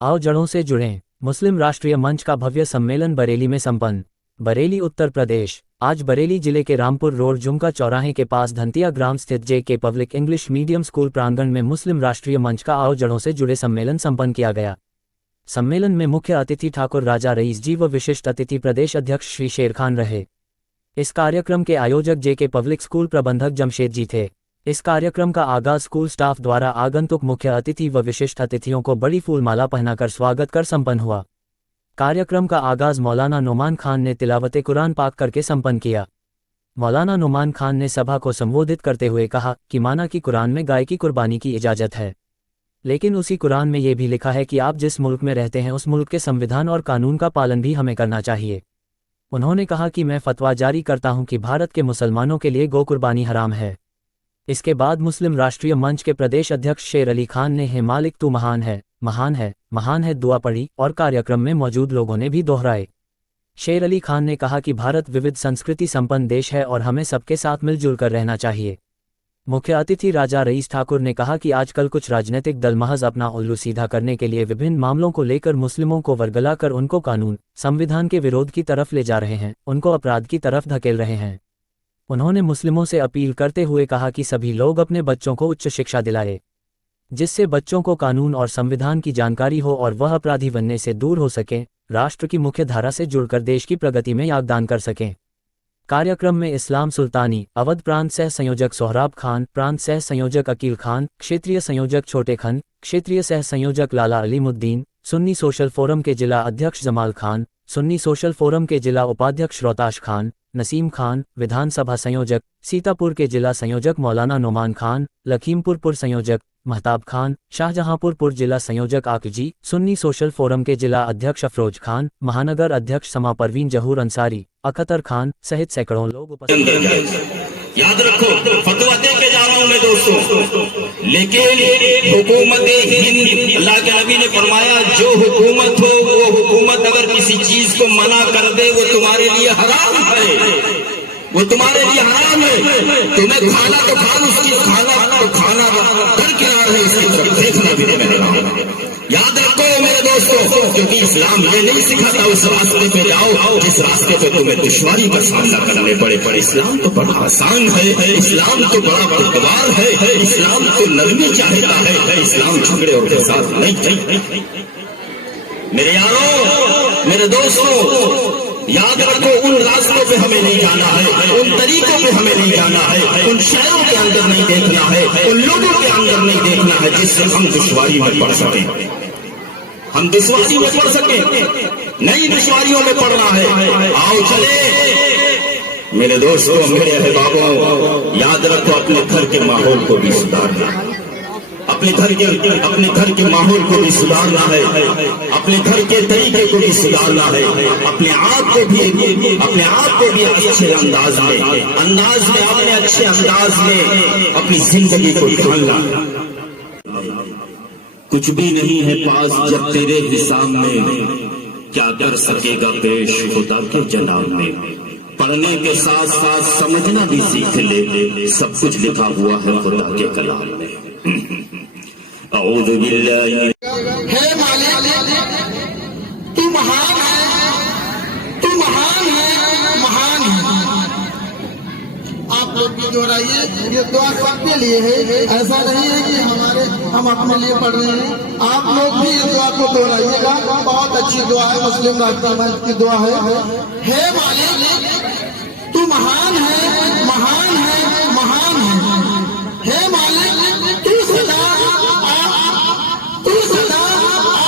आओ जड़ों से जुड़ें। मुस्लिम राष्ट्रीय मंच का भव्य सम्मेलन बरेली में संपन्न। बरेली उत्तर प्रदेश। आज बरेली जिले के रामपुर रोड जुमका चौराहे के पास धंतिया ग्राम स्थित JK. Public English medium school प्रांगण में मुस्लिम राष्ट्रीय मंच का आओ जड़ों से जुड़े सम्मेलन संपन्न किया गया। सम्मेलन में मुख्य अतिथि ठाकुर राजा रईस जी व विशिष्ट अतिथि प्रदेश अध्यक्ष श्री शेर खान रहे। इस कार्यक्रम के आयोजक जे.के. पब्लिक स्कूल प्रबंधक जमशेद जी थे। इस कार्यक्रम का आगाज स्कूल स्टाफ द्वारा आगंतुक मुख्य अतिथि व विशिष्ट अतिथियों को बड़ी फूलमाला पहनाकर स्वागत कर संपन्न हुआ। कार्यक्रम का आगाज मौलाना नुमान खान ने तिलावत कुरान पाक करके संपन्न किया। मौलाना नुमान खान ने सभा को संबोधित करते हुए कहा कि माना कि कुरान में गाय की कुर्बानी की इजाज़त है, लेकिन उसी कुरान में ये भी लिखा है कि आप जिस मुल्क में रहते हैं उस मुल्क के संविधान और कानून का पालन भी हमें करना चाहिए। उन्होंने कहा कि मैं फतवा जारी करता हूं कि भारत के मुसलमानों के लिए गौ कुर्बानी हराम है। इसके बाद मुस्लिम राष्ट्रीय मंच के प्रदेश अध्यक्ष शेर अली खान ने हे मालिक तू महान है, महान है, महान है दुआ पढ़ी और कार्यक्रम में मौजूद लोगों ने भी दोहराए। शेर अली खान ने कहा कि भारत विविध संस्कृति संपन्न देश है और हमें सबके साथ मिलजुल कर रहना चाहिए। मुख्य अतिथि राजा रईस ठाकुर ने कहा कि आजकल कुछ राजनीतिक दल महज अपना उल्लू सीधा करने के लिए विभिन्न मामलों को लेकर मुस्लिमों को वर्गला कर उनको कानून संविधान के विरोध की तरफ ले जा रहे हैं, उनको अपराध की तरफ धकेल रहे हैं। उन्होंने मुस्लिमों से अपील करते हुए कहा कि सभी लोग अपने बच्चों को उच्च शिक्षा दिलाए, जिससे बच्चों को कानून और संविधान की जानकारी हो और वह अपराधी बनने से दूर हो सकें, राष्ट्र की मुख्य धारा से जुड़कर देश की प्रगति में योगदान कर सकें। कार्यक्रम में इस्लाम सुल्तानी अवध प्रांत सह संयोजक सोहराब खान, प्रांत सह संयोजक अकील खान, क्षेत्रीय संयोजक छोटे खन, क्षेत्रीय सह संयोजक लाला अलीमुद्दीन, सुन्नी सोशल फोरम के जिला अध्यक्ष जमाल खान, सुन्नी सोशल फोरम के जिला उपाध्यक्ष रोताश खान, नसीम खान, विधानसभा संयोजक सीतापुर के जिला संयोजक मौलाना नुमान खान, लखीमपुर संयोजक महताब खान, शाहजहांपुर जिला संयोजक आकजी, सुन्नी सोशल फोरम के जिला अध्यक्ष अफरोज खान, महानगर अध्यक्ष समा परवीन जहूर अंसारी, अखतर खान सहित सैकड़ों लोग उपस्थित। याद रखो फतवा दे के जा रहा हूं मैं दोस्तों, लेकिन हुकूमत हिंद, अल्लाह के नबी ने फरमाया जो हुकूमत हो वो हुकूमत अगर किसी चीज को मना कर दे वो तुम्हारे लिए हराम है, वो तुम्हारे लिए हराम है। तुम्हें खाना तो खा, उसकी खाना तो खाना करके आ रहे इसकी तरफ देखना भी नहीं। याद रखो मेरे दोस्तों, क्योंकि इस्लाम ये नहीं सिखाता उस रास्ते पे जाओ जिस रास्ते पे तुम्हें दुश्वारी का सामना करने पड़े। इस्लाम तो बड़ा आसान है, इस्लाम तो बड़ा खुशगवार है, इस्लाम तो नरमी चाहता है, इस्लाम झगड़े और फसाद नहीं। मेरे यारों, मेरे दोस्तों, याद रखो उन रास्तों पे हमें नहीं जाना है, उन तरीकों पे हमें नहीं जाना है, उन शहरों के अंदर नहीं देखना है, उन लोगों के अंदर नहीं देखना है जिससे हम दुश्वारी में पड़ सके, हम दुश्वारी में पड़ सके, नई दुश्वारियों में पड़ना है। आओ चले मेरे दोस्तों, मेरे अहबाबों, याद रखो अपने घर के माहौल को भी सुधारना, अपने घर के माहौल को भी सुधारना है, अपने घर के तरीके को भी सुधारना है, अपने आप को भी अच्छे अंदाज में अपने अच्छे अंदाज में अपनी जिंदगी को ढालना। कुछ भी नहीं है पास जब तेरे ही सामने, क्या कर सकेगा पेश खुदा के जनाब में। पढ़ने के साथ साथ समझना भी सीख ले, सब कुछ लिखा हुआ है खुदा के कलाम में। औज़ु बिल्लाहि हे मालिक तू महान है, तू महान है, महान है। आप लोग भी दोहराइए, ये दुआ सबके लिए है, ऐसा नहीं है कि हम अपने लिए पढ़ रहे हैं। आप लोग भी ये दुआ को दोहराइएगा, बहुत अच्छी दुआ है, मुस्लिम राष्ट्रीय मंच की दुआ है। हे मालिक तू महान है, महान है, महान है। हे मालिक तू सदा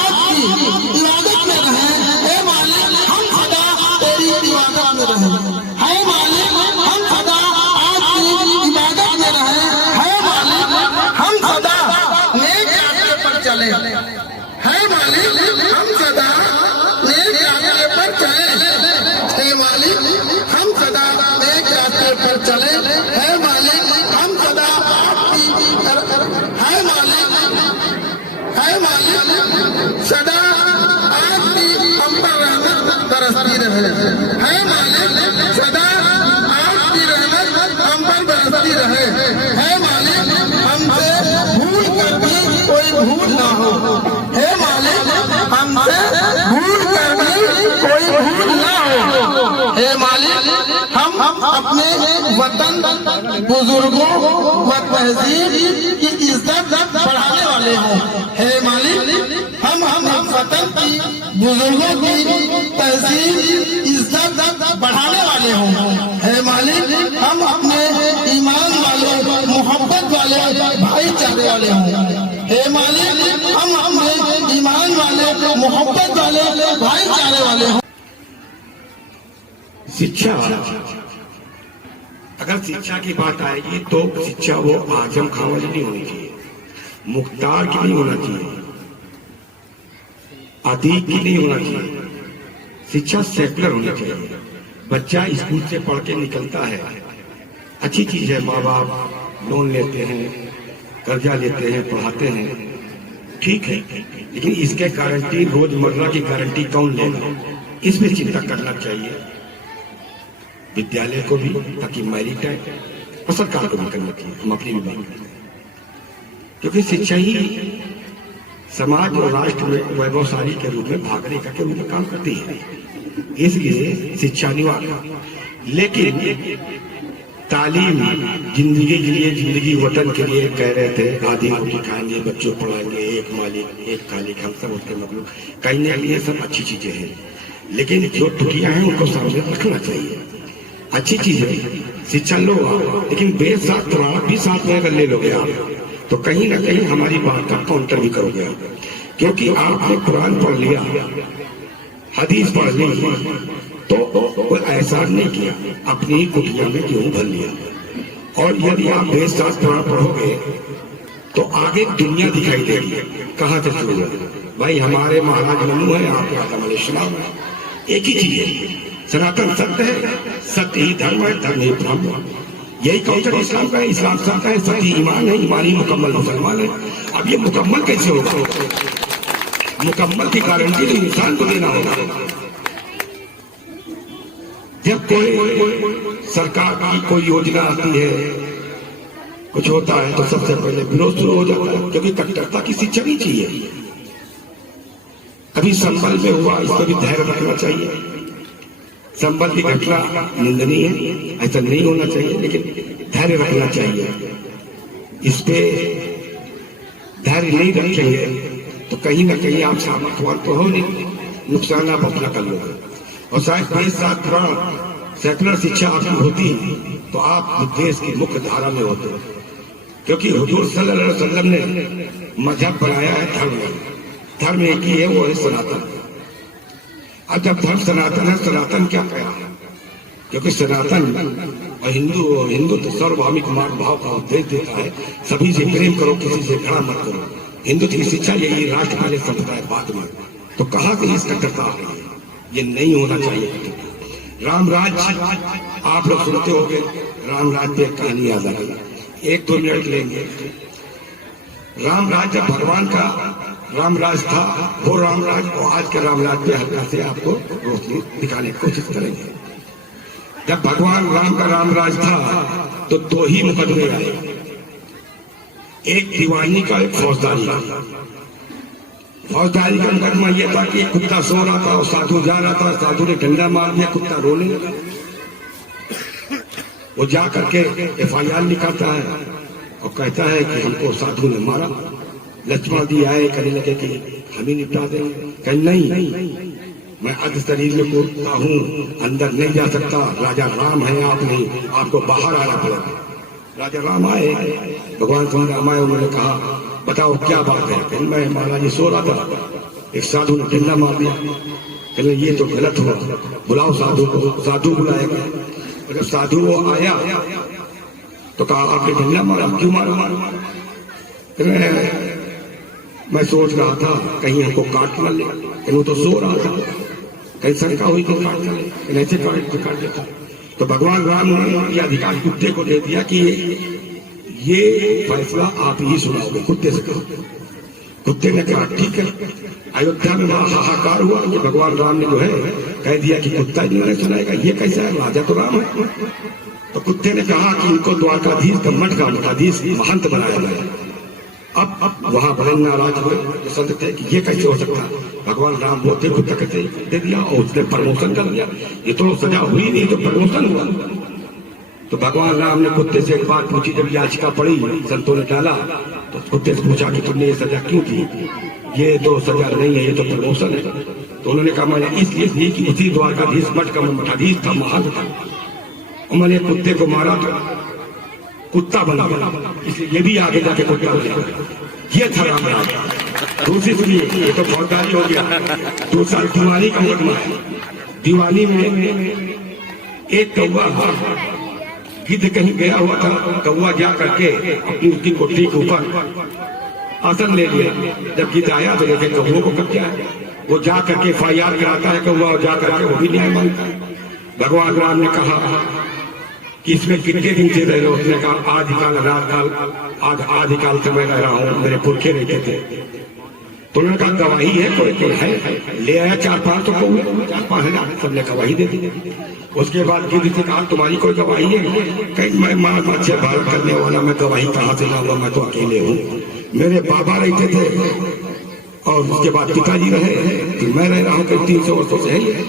आपकी इबादत में रहे। हे मालिक हम सदा तेरी इबादत में रहे। हे मालिक हम सदा आपकी इबादत में रहे। हे मालिक हम सदा नेक रास्ते पर चले। हे मालिक हम सदा नेक रास्ते पर चले। हे मालिक हम सदा नेक रास्ते पर चले। हे मालिक हम सदा आपकी, हे मालिक सदा आपकी हम पर रहमत बरसती रहे। हे मालिक सदा आपकी रहमत हम पर बरसती रहे। हे मालिक हमसे भूल कर भी कोई भूल ना हो। हे मालिक वतन, बुजुर्गों व तहजीब की इज्जत बढ़ाने वाले हों। हे मालिक, हम वतन की, बुजुर्गों की तहजीब इज्जत बढ़ाने वाले हों। हे मालिक, हम अपने ईमान वाले, मोहब्बत वाले, भाईचारे वाले हों। हे मालिक, हम अपने ईमान वाले, मोहब्बत वाले, भाईचारे वाले हों। शिक्षा, अगर शिक्षा की बात आएगी तो शिक्षा वो आजम खां वाली नहीं होनी चाहिए, मुख्तार की नहीं होना चाहिए, अतीक की नहीं होना चाहिए। शिक्षा सेकुलर होनी चाहिए। बच्चा स्कूल से पढ़ के निकलता है, अच्छी चीज है, माँ बाप लोन लेते हैं, कर्जा लेते हैं, पढ़ाते हैं, ठीक है, लेकिन इसके गारंटी, रोजमर्रा की गारंटी कौन लेगा, इस पे चिंता करना चाहिए विद्यालय को भी, ताकि मेरिट है, और सरकार को भी करना चाहिए। हम अपनी भी बात करते हैं, क्योंकि शिक्षा ही समाज और राष्ट्र में वैभवशाली के रूप में भागने का के रूप में काम करती है, इसलिए शिक्षा अनिवार्य। लेकिन तालीम जिंदगी के लिए, जिंदगी वतन के लिए कह रहे थे, आधी रोटी खाएंगे, बच्चों पढ़ाएंगे, एक मालिक एक खालिक, हम सब उसके मखलूक, कहने के लिए सब अच्छी चीजें हैं, लेकिन जो त्रुटियां हैं उनको सामने रखना चाहिए। अच्छी चीज है, शिक्षा लो आप, लेकिन बेस साथ भी साथ में अगर ले लोगे आप, तो कहीं ना कहीं हमारी बात का काउंटर भी करोगे आप, क्योंकि आपने कुरान पढ़ लिया, हदीस पढ़ ली, तो कोई एहसान नहीं किया, अपनी कुटिया में गेहूं भर लिया। और यदि आप बेस साथ पढ़ोगे तो आगे दुनिया दिखाई देगी। कहाँ से शुरू है भाई, हमारे महाराज मनु है, आपके आदम अलैहिस्सलाम है, एक ही चीज है, सनातन सत्य है, सत्य ही धर्म है, धर्म ही ब्रह्म है। यही काउंटर इस्लाम का है, इस्लाम सत्य है, सत्य ईमान है, ईमान ही मुकम्मल मुसलमान है। अब ये मुकम्मल कैसे होगा? मुकम्मल की गारंटी तो इंसान को देना होगा। जब कोई सरकार की कोई योजना आती है, कुछ होता है, तो सबसे पहले विरोध शुरू हो जाता है, क्योंकि कट्टरता की शिक्षा नहीं चाहिए। अभी संभल में हुआ, इस पर भी धैर्य रखना चाहिए। संभल की घटना निंदनीय है, ऐसा नहीं होना चाहिए, लेकिन धैर्य रखना चाहिए। इस पे धैर्य नहीं रखेंगे तो कहीं ना कहीं आप सामर्थ्यवान तो हो नहीं, नुकसान आप अपना कर लोगे। और शायद देश साथ सेकुलर शिक्षा आपकी होती तो आप देश की मुख्य धारा में होते, क्योंकि हुजूर सल्लल्लाहु अलैहि वसल्लम ने मजहब बनाया है धर्म, धर्म एक ही है, वो है सनातन। अब जब धर्म सनातन है, सनातन क्या कहा? क्योंकि सनातन और हिंदू तो सार्वभौमिक मार्ग भाव का उपदेश देता है, सभी से प्रेम करो, किसी से घृणा मत करो। हिंदू की शिक्षा यही, राष्ट्र पहले संप्रदाय बाद में। तो कहा कि इस कट्टरता आ रही है, ये नहीं होना चाहिए। राम राज आप लोग सुनते होंगे, राम राज पे कहानी याद आ गई, 1-2 मिनट लेंगे। राम राज जब भगवान का राम राज था, वो राम राज और आज के राम राज पे हल्का से आपको रोशनी दिखाने की कोशिश करेंगे। जब भगवान राम का राम राज था तो 2 ही मुकदमे आए, एक दीवानी का, एक फौजदारी का। फौजदारी का मुकदमा यह था कि एक कुत्ता सो रहा था और साधु जा रहा था, साधु ने डंडा मार दिया, कुत्ता रोने लगा। वो जा करके FIR लिखाता है और कहता है कि हमको साधु ने मारा। लक्ष्मण जी आए, कहने लगे कि हम ही निपटा देंगे। कहीं नहीं, मैं अर्ध शरीर में कूदता हूँ, अंदर नहीं जा सकता, राजा राम है, आप नहीं, आपको बाहर आना पड़ेगा। राजा राम आए, भगवान श्री राम आए, उन्होंने कहा बताओ क्या बात है? मैं महाराज जी सो रहा था, एक साधु ने डंडा मार दिया। कहने ये तो गलत हुआ, बुलाओ साधु को। साधु बुलाया गया, जब साधु वो आया तो कहा आपने डंडा मारा, क्यों मारा? मैं सोच रहा था कहीं हमको काट न ले, वो तो सो रहा था, कहीं शंका हुई तो काट न ले, ऐसे काट देता। तो भगवान राम ने यह अधिकार कुत्ते को दे दिया कि ये फैसला आप ही सुनाओगे। कुत्ते से कहा, कुत्ते ने कहा ठीक है। अयोध्या में वहां हाहाकार हुआ कि भगवान राम ने जो है कह दिया कि कुत्ता ही नहीं सुनाएगा, ये कैसा है, राजा तो राम है। तो कुत्ते ने कहा कि इनको द्वारकाधीश का मठ का मठाधीश महंत बनाया गया। अब वहां बड़े नाराज हुए, तो संत थे कि ये कैसे हो सकता है, भगवान राम बोलते कुत्ता कैसे दे दिया, और उसने प्रमोशन कर दिया। ये तो सजा हुई नहीं, तो प्रमोशन हुआ। तो भगवान राम ने कुत्ते से एक बात पूछी, जब याचिका पड़ी संतों ने डाला तो कुत्ते से पूछा कि तुमने ये सजा क्यों दी? ये तो सजा नहीं है, ये तो प्रमोशन है। तो उन्होंने कहा मैंने इसलिए दी कि उसी द्वारकाधीश मठ का मठाधीश था, महान था, और मैंने कुत्ते को मारा तो कुत्ता बना, इसलिए ये भी आगे जाके कुत्ता बना। ये था राम राज। दूसरी सुनिए, ये तो फौजदारी हो गया। दूसरा दिवाली का मुकदमा है। दिवाली में एक कौवा गिद्ध कहीं गया हुआ था, कौवा जा करके अपनी उसकी कोठरी के ऊपर आसन ले लिया। जब गिद्ध आया तो देखे कौवे को कब्जा है, वो जा करके FIR कराता है कौवा, और जा करके वो भी न्याय मांगता है। भगवान राम ने कहा कि इसमें कितने दिन से रह रहे हो? उसने कहा आदि काल रात काल, आज आदि काल से मैं रह रहा हूँ, मेरे पुरखे रहते थे। तो उन्होंने कहा गवाही है, कोई है? ले आया 4-5 तो 4-5 हजार, सबने गवाही दे दी। उसके बाद गिद्ध से कहा तुम्हारी कोई गवाही है? कहीं मैं मां मच्छे भार करने वाला, मैं गवाही कहाँ से लाऊंगा? मैं तो अकेले हूँ, मेरे बाबा रहते थे और उसके बाद पिताजी रहे, तो मैं रह रहा हूँ कहीं 300 वर्षों से है।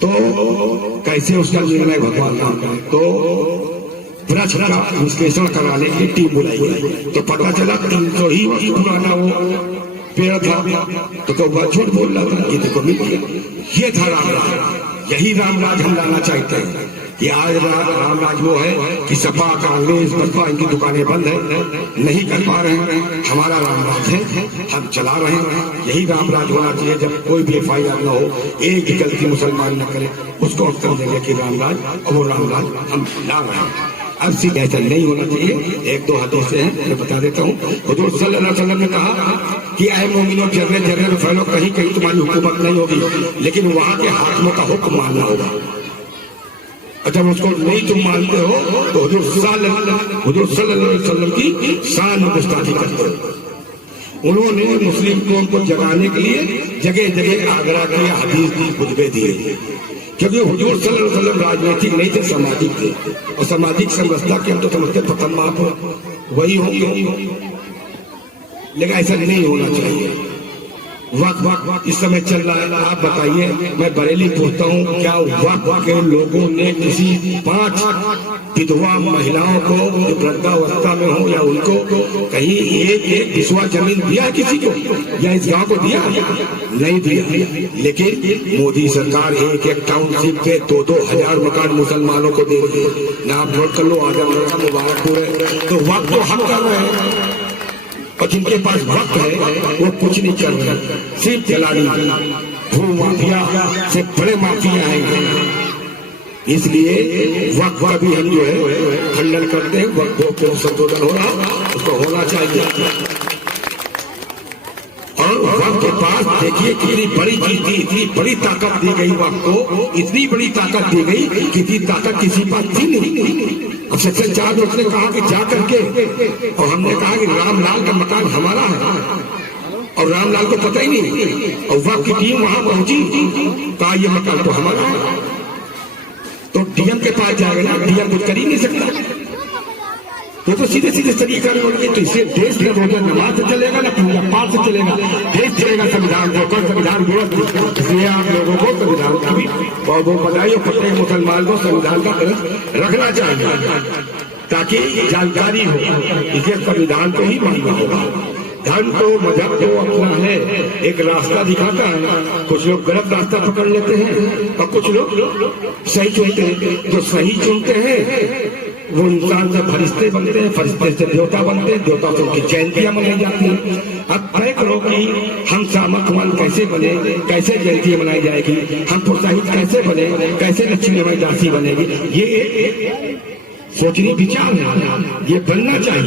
तो कैसे उसका निर्णय भगवान राम करें? तो वृक्ष का विश्लेषण कराने की टीम बुलाई गई, तो पता चला 300 ही वर्ष पुराना वो पेड़ था। तो कौवा झूठ बोल रहा था, गिद्ध को मिल गया। ये था राम राज। यही राम राज हम लाना चाहते हैं कि आज राम राज वो है कि सपा कांग्रेस बसपा इनकी दुकानें बंद है, नहीं कर पा रहे हैं। हमारा राम राज है, हम चला रहे हैं। यही राम राज होना चाहिए। जब कोई भी FIR न हो, एक भी गलती मुसलमान न करे, उसको हम समझेंगे कि राम राज, और वो राम राज हम ला रहे हैं। अब सीधे ऐसा नहीं होना चाहिए। 1-2 हदीसें हैं, मैं बता देता हूँ। हुजूर सल्लल्लाहु अलैहि वसल्लम ने कहा कि ऐ मोमिनो, जर्रे जर्रे में फैलो, कहीं कहीं तुम्हारी हुकूमत नहीं होगी, लेकिन वहां के हाकिमों का हुक्म मानना होगा। और जब उसको नहीं तुम मानते हो तो हुजूर सल्लल्लाहु अलैहि वसल्लम की शान में गुस्ताखी करते हो। उन्होंने मुस्लिम कौम को जगाने के लिए जगह जगह आग्रह किया, हदीस दी, खुतबे दिए, क्योंकि हुजूर सल्लल्लाहु अलैहि वसल्लम राजनीतिक नहीं थे, सामाजिक थे। और सामाजिक समझता कि हम तो समझते प्रथम माप वही होंगे, लेकिन ऐसा नहीं होना चाहिए। वक्त इस समय चल रहा है, आप बताइए। मैं बरेली पूछता हूँ, क्या वक्त के लोगों ने किसी 5 विधवा महिलाओं को जो वृद्धावस्था में हो या उनको कहीं एक विश्वा जमीन दिया किसी को, या इस गांव को दिया? नहीं दिया। लेकिन मोदी सरकार एक टाउनशिप पे 2-2 हजार मकान मुसलमानों को दे रही है। ना आप नोट कर लो, आजम मुबारकपुर है। तो वक्त तो हम कर रहे हैं, और जिनके पास वक्त है वो कुछ नहीं कर रहे, सिर्फ जलानी। भू माफिया से बड़े माफिया आएंगे। इसलिए वक्त का भी हम जो है खंडन करते हैं। वक्त को संशोधन हो रहा, उसको होना चाहिए। और वक्त के पास देखिए कितनी बड़ी चीज थी, इतनी बड़ी ताकत दी गई वक्त को, इतनी बड़ी ताकत दी गई, कितनी ताकत किसी पास थी नहीं। अब सेक्शन 4 में उसने कहा कि जा करके, और हमने कहा कि रामलाल का मकान हमारा है, और रामलाल को पता ही नहीं। और वक्त की टीम वहां पहुंची, कहा ये मकान तो हमारा है। तो DM के पास जाएगा ना, DM कुछ कर ही नहीं सकता। तो सीधे सीधे तरीका नहीं। तो इसे देश में रोजा नमाज से चलेगा ना पूजा पाठ से चलेगा? देश चलेगा संविधान देकर, संविधान दिवस। इसलिए आप लोगों को संविधान का भी बहुत बहुत बधाई, और प्रत्येक मुसलमान को संविधान का रखना चाहिए ताकि जानकारी हो। इसे संविधान को ही मानना होगा। धर्म तो मजहब तो अपना है, एक रास्ता दिखाता है। कुछ लोग गलत रास्ता पकड़ लेते हैं और कुछ लोग सही चुनते हैं। जो सही चुनते हैं वो इंसान से फरिश्ते बनते हैं, फरिश्ते से देवता बनते हैं, देवता से उनकी जयंतियां मनाई जाती हैं। अब तय करो कि हम सामर्थ्यवान कैसे बने, कैसे जयंती मनाई जाएगी, हम प्रोत्साहित कैसे बने, कैसे लक्ष्मी दासी बनेगी। ये सोचनी विचार है, ये बनना चाहिए।